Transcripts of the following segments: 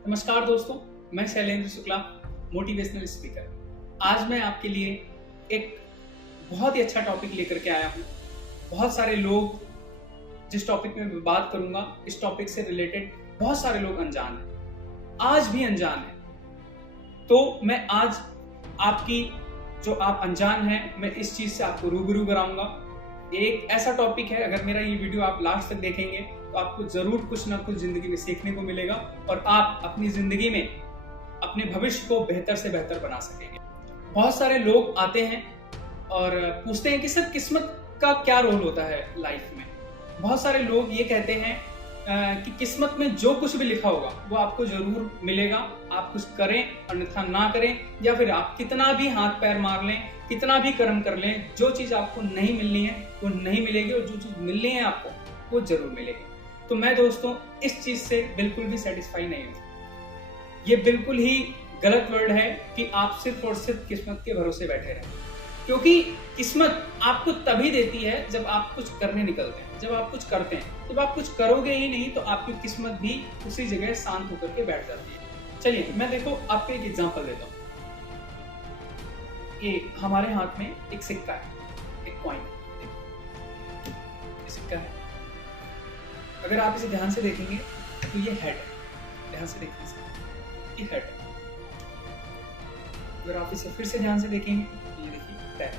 नमस्कार दोस्तों, मैं शैलेंद्र शुक्ला, मोटिवेशनल स्पीकर। आज मैं आपके लिए एक बहुत ही अच्छा टॉपिक लेकर के आया हूँ। बहुत सारे लोग, जिस टॉपिक में मैं बात करूंगा, इस टॉपिक से रिलेटेड बहुत सारे लोग अनजान हैं, आज भी अनजान हैं। तो मैं आज आपकी जो आप अनजान हैं, मैं इस चीज से आपको रूबरू कराऊंगा। एक ऐसा टॉपिक है, अगर मेरा ये वीडियो आप लास्ट तक देखेंगे तो आपको जरूर कुछ ना कुछ जिंदगी में सीखने को मिलेगा और आप अपनी जिंदगी में अपने भविष्य को बेहतर से बेहतर बना सकेंगे। बहुत सारे लोग आते हैं और पूछते हैं कि सर किस्मत का क्या रोल होता है लाइफ में। बहुत सारे लोग ये कहते हैं कि किस्मत में जो कुछ भी लिखा होगा वो आपको जरूर मिलेगा, आप कुछ करें अन्यथा ना करें, या फिर आप कितना भी हाथ पैर मार लें, कितना भी कर्म कर लें, जो चीज आपको नहीं मिलनी है वो नहीं मिलेगी और जो चीज मिलनी है आपको वो जरूर मिलेगी। तो मैं दोस्तों इस चीज से बिल्कुल भी सेटिस्फाई नहीं हूं। ये बिल्कुल ही गलत वर्ड है कि आप सिर्फ और सिर्फ किस्मत के भरोसे बैठे रहें, क्योंकि किस्मत आपको तभी देती है जब आप कुछ करने निकलते हैं, जब आप कुछ करते हैं। जब आप कुछ करोगे ही नहीं तो आपकी किस्मत भी उसी जगह शांत होकर के बैठ जाती है। चलिए मैं देखो आपको एक एग्जांपल देता हूँ। ये हमारे हाथ में एक सिक्का है, एक कॉइन, सिक्का है। अगर आप इसे ध्यान से देखेंगे तो ये हेड है, ध्यान से देखिए इसे, ये हेड है। अगर आप इसे फिर से ध्यान से देखेंगे तो ये देखिए टैल,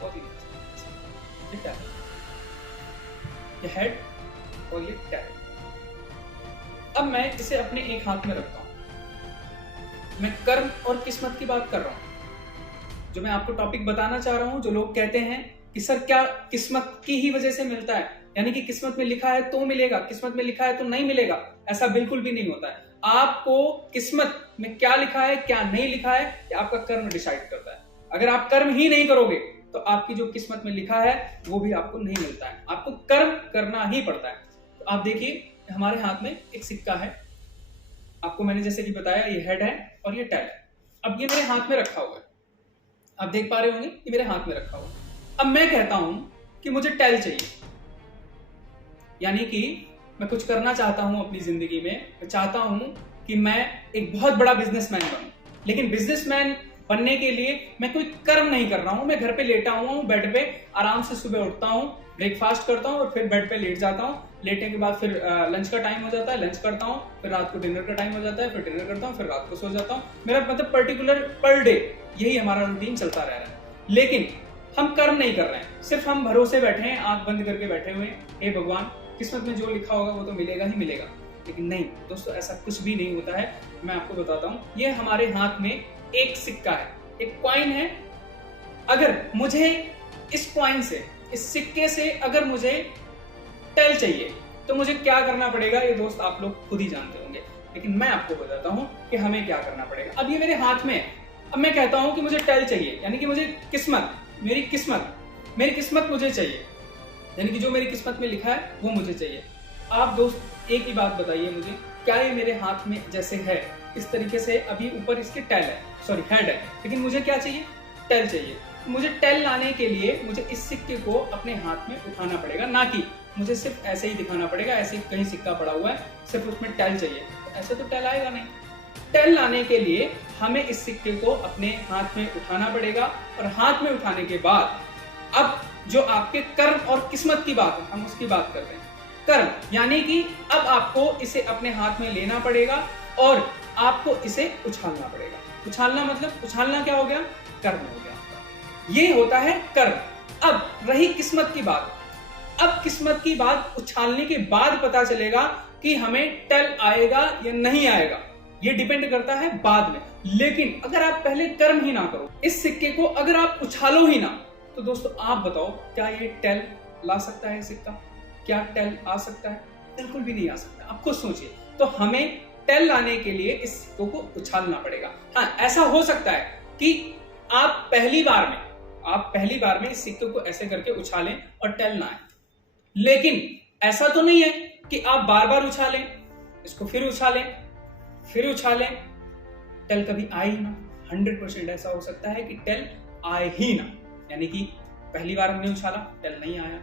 बहुत ही ये टैल, ये हेड और ये टैल। अब मैं इसे अपने एक हाथ में रखता हूं। मैं कर्म और किस्मत की बात कर रहा हूं। जो मैं आपको टॉपिक बताना चाह रहा हूं, जो लोग कहते हैं कि सर क्या किस्मत की ही वजह से मिलता है, यानी कि किस्मत में लिखा है तो मिलेगा, किस्मत में लिखा है तो नहीं मिलेगा, ऐसा बिल्कुल भी नहीं होता है। आपको किस्मत में क्या लिखा है क्या नहीं लिखा है ये आपका कर्म डिसाइड करता है। अगर आप कर्म ही नहीं करोगे तो आपकी जो किस्मत में लिखा है वो भी आपको नहीं मिलता है, आपको कर्म करना ही पड़ता है। तो आप देखिए हमारे हाथ में एक सिक्का है, आपको मैंने जैसे कि बताया ये हेड है और ये टैल है। अब ये मेरे हाथ में रखा हुआ है, आप देख पा रहे होंगे ये मेरे हाथ में रखा हुआ है। अब मैं कहता हूं कि मुझे टैल चाहिए, यानी कि मैं कुछ करना चाहता हूं अपनी जिंदगी में। मैं चाहता हूं कि मैं एक बहुत बड़ा बिजनेसमैन बनूं, लेकिन बिजनेसमैन बनने के लिए मैं कोई कर्म नहीं कर रहा हूं। मैं घर पे लेटा हुआ हूं, बेड पे आराम से सुबह उठता हूं, ब्रेकफास्ट करता हूं और फिर बेड पे लेट जाता हूं। लेटने के बाद फिर लंच का टाइम हो जाता है, लंच करता हूं, फिर रात को डिनर का टाइम हो जाता है, फिर डिनर करता हूं, फिर रात को सो जाता हूं। मेरा मतलब पर्टिकुलर पर डे यही हमारा रूटीन चलता रह रहा है, लेकिन हम कर्म नहीं कर रहे हैं, सिर्फ हम भरोसे बैठे हैं, आंख बंद करके बैठे हुए हैं। हे भगवान, किस्मत में जो लिखा होगा वो तो मिलेगा ही मिलेगा। लेकिन नहीं दोस्तों, ऐसा कुछ भी नहीं होता है। मैं आपको बताता हूं, ये हमारे हाथ में एक सिक्का है, एक कॉइन है। अगर मुझे इस कॉइन से, इस सिक्के से अगर मुझे टैल चाहिए तो मुझे क्या करना पड़ेगा ये दोस्त आप लोग खुद ही जानते होंगे, लेकिन मैं आपको बताता हूं कि हमें क्या करना पड़ेगा। अब ये मेरे हाथ में है, अब मैं कहता हूं कि मुझे टैल चाहिए, यानी कि मुझे किस्मत, मेरी किस्मत मुझे चाहिए, यानी कि जो मेरी किस्मत में लिखा है वो मुझे चाहिए। आप दोस्त एक ही बात बताइए मुझे, क्या ये मेरे हाथ में जैसे है इस तरीके से, अभी ऊपर इसके टैल है, सॉरी हेड है, लेकिन मुझे क्या चाहिए, टैल चाहिए। मुझे टैल लाने के लिए मुझे इस सिक्के को अपने हाथ में उठाना पड़ेगा, ना कि मुझे सिर्फ ऐसे ही दिखाना पड़ेगा, ऐसे ही कहीं सिक्का पड़ा हुआ है सिर्फ उसमें टैल चाहिए, तो ऐसे तो टैल आएगा नहीं। टैल लाने के लिए हमें इस सिक्के को अपने हाथ में उठाना पड़ेगा, और हाथ में उठाने के बाद अब जो आपके कर्म और किस्मत की बात है हम उसकी बात कर रहे हैं। कर्म यानी कि अब आपको इसे अपने हाथ में लेना पड़ेगा और आपको इसे उछालना पड़ेगा। उछालना मतलब, उछालना क्या हो गया, कर्म हो गया, ये होता है कर्म। अब रही किस्मत की बात, अब किस्मत की बात उछालने के बाद पता चलेगा कि हमें टैल आएगा या नहीं आएगा, ये डिपेंड करता है बाद में। लेकिन अगर आप पहले कर्म ही ना करो, इस सिक्के को अगर आप उछालो ही ना, तो दोस्तों आप बताओ क्या ये टैल ला सकता है सिक्का? क्या टैल आ सकता है? बिल्कुल भी नहीं आ सकता। आप खुद सोचिए। तो हमें टैल लाने के लिए इस सिक्कों को उछालना पड़ेगा। हाँ, ऐसा हो सकता है कि आप पहली बार में इस सिक्के को ऐसे करके उछालें और टैल ना आए, लेकिन ऐसा तो नहीं है कि आप बार बार उछालें, इसको फिर उछालें, टैल कभी आए ही ना। 100% ऐसा हो सकता है कि टैल आए ही ना, यानी कि पहली बार हमने उछाला टैल नहीं आया,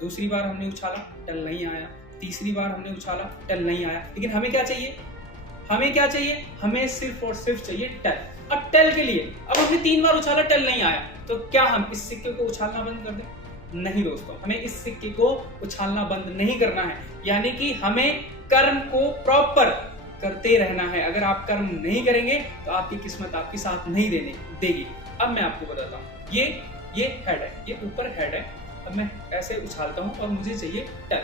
दूसरी बार हमने उछाला टैल नहीं आया, तीसरी बार हमने उछाला टैल नहीं आया। लेकिन हमें क्या चाहिए, हमें क्या चाहिए, हमें सिर्फ और सिर्फ चाहिए टेल। अब टेल के लिए, अब हमने 3 बार उछाला, टेल नहीं आया, तो क्या हम इस सिक्के को उछालना बंद कर दें? नहीं दोस्तों, हमें इस सिक्के को उछालना बंद नहीं करना है, यानी कि हमें कर्म को प्रॉपर करते रहना है। अगर आप कर्म नहीं करेंगे तो आपकी किस्मत आपकी साथ नहीं देगी। अब मैं आपको बताता हूँ, ये हेड है, ये ऊपर हेड है। अब मैं ऐसे उछालता हूँ और मुझे चाहिए टेल।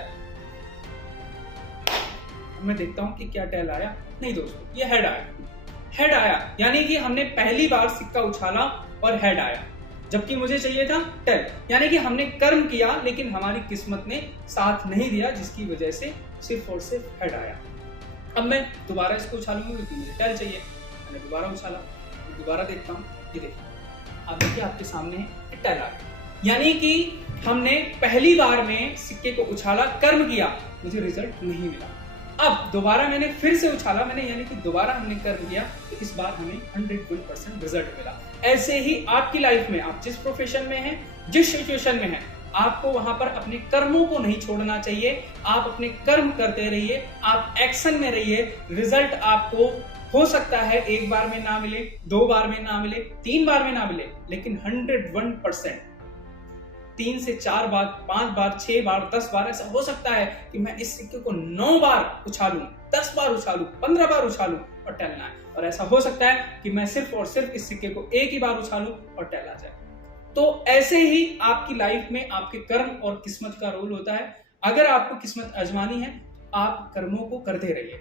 अब मैं देखता हूँ कि क्या टेल आया, नहीं दोस्तों, ये हेड आया। हेड आया यानी कि हमने पहली बार सिक्का उछाला और हेड आया, जबकि मुझे चाहिए था टेल। यानी कि हमने कर्म किया लेकिन हमारी किस्मत ने साथ नहीं दिया, जिसकी वजह से सिर्फ और सिर्फ हेड आया। अब मैं दोबारा इसको उछालूंगा क्योंकि मुझे टेल चाहिए। मैंने दोबारा उछाला, दोबारा देखता हूँ, ये देखिए, अब देखिए आपके सामने है, टेल आ गया। यानी कि हमने पहली बार में सिक्के को उछाला, कर्म किया, मुझे रिजल्ट नहीं मिला। अब दोबारा मैंने फिर से उछाला, यानी कि दोबारा हमने कर्म किया, तो इस बार हमें 101% रिजल्ट मिला। ऐसे ही आपकी लाइफ में, आप जिस प्रोफेशन में हैं, जिस सिचुएशन में हैं, आपको वहां पर अपने कर्मों को नहीं छोड़ना चाहिए। आप अपने कर्म करते रहिए, आप एक्शन में रहिए। रिजल्ट आपको हो सकता है 1 बार में ना मिले, 2 बार में ना मिले, 3 बार में ना मिले, लेकिन 101% 3 से 4 बार, 5 बार, 6 बार, 10 बार ऐसा हो सकता है कि मैं इस सिक्के को 9 बार उछालूं, 10 बार उछालूं, 15 बार उछालूं और टेल ना आए। और ऐसा हो सकता है कि मैं सिर्फ और सिर्फ इस सिक्के को 1 ही बार उछालूं और टेल आ जाए। तो ऐसे ही आपकी लाइफ में आपके कर्म और किस्मत का रोल होता है। अगर आपको किस्मत आजमानी है, आप कर्मों को करते रहिए।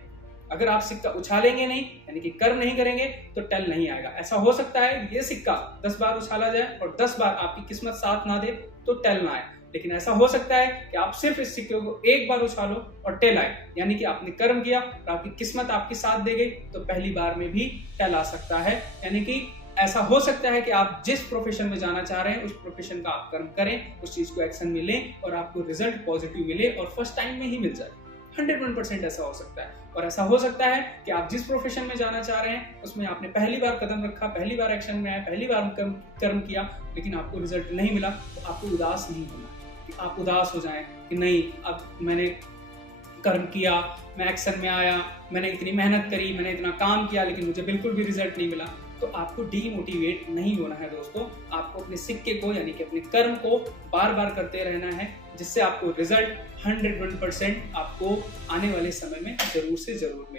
अगर आप सिक्का उछालेंगे नहीं, यानी कि कर्म नहीं करेंगे, तो टेल नहीं आएगा। ऐसा हो सकता है ये सिक्का 10 बार उछाला जाए और 10 बार आपकी किस्मत साथ ना दे तो टेल ना आए, लेकिन ऐसा हो सकता है कि आप सिर्फ इस सिक्के को 1 बार उछालो और टेल आए, यानी कि आपने कर्म किया और आपकी किस्मत आपकी साथ दे गई, तो पहली बार में भी टेल आ सकता है। यानी कि ऐसा हो सकता है कि आप जिस प्रोफेशन में जाना चाह रहे हैं, उस प्रोफेशन का आप कर्म करें, उस चीज को एक्शन में लें और आपको रिजल्ट पॉजिटिव मिले और फर्स्ट टाइम में ही मिल जाए। 101% ऐसा हो सकता है। और ऐसा हो सकता है कि आप जिस प्रोफेशन में जाना चाह रहे हैं, उसमें आपने पहली बार कदम रखा, पहली बार एक्शन में आए, पहली बार कर्म किया, लेकिन आपको रिजल्ट नहीं मिला, तो आपको उदास नहीं होना कि आप उदास हो जाएं कि नहीं, अब मैंने कर्म किया, मैं एक्शन में आया, मैंने इतनी मेहनत करी, मैंने इतना काम किया, लेकिन मुझे बिल्कुल भी रिजल्ट नहीं मिला। तो आपको डीमोटिवेट नहीं होना है दोस्तों। आपको अपने सिक्के को, यानी कि अपने कर्म को बार बार करते रहना है, जिससे आपको रिजल्ट 101% आपको आने वाले समय में जरूर से जरूर मिले।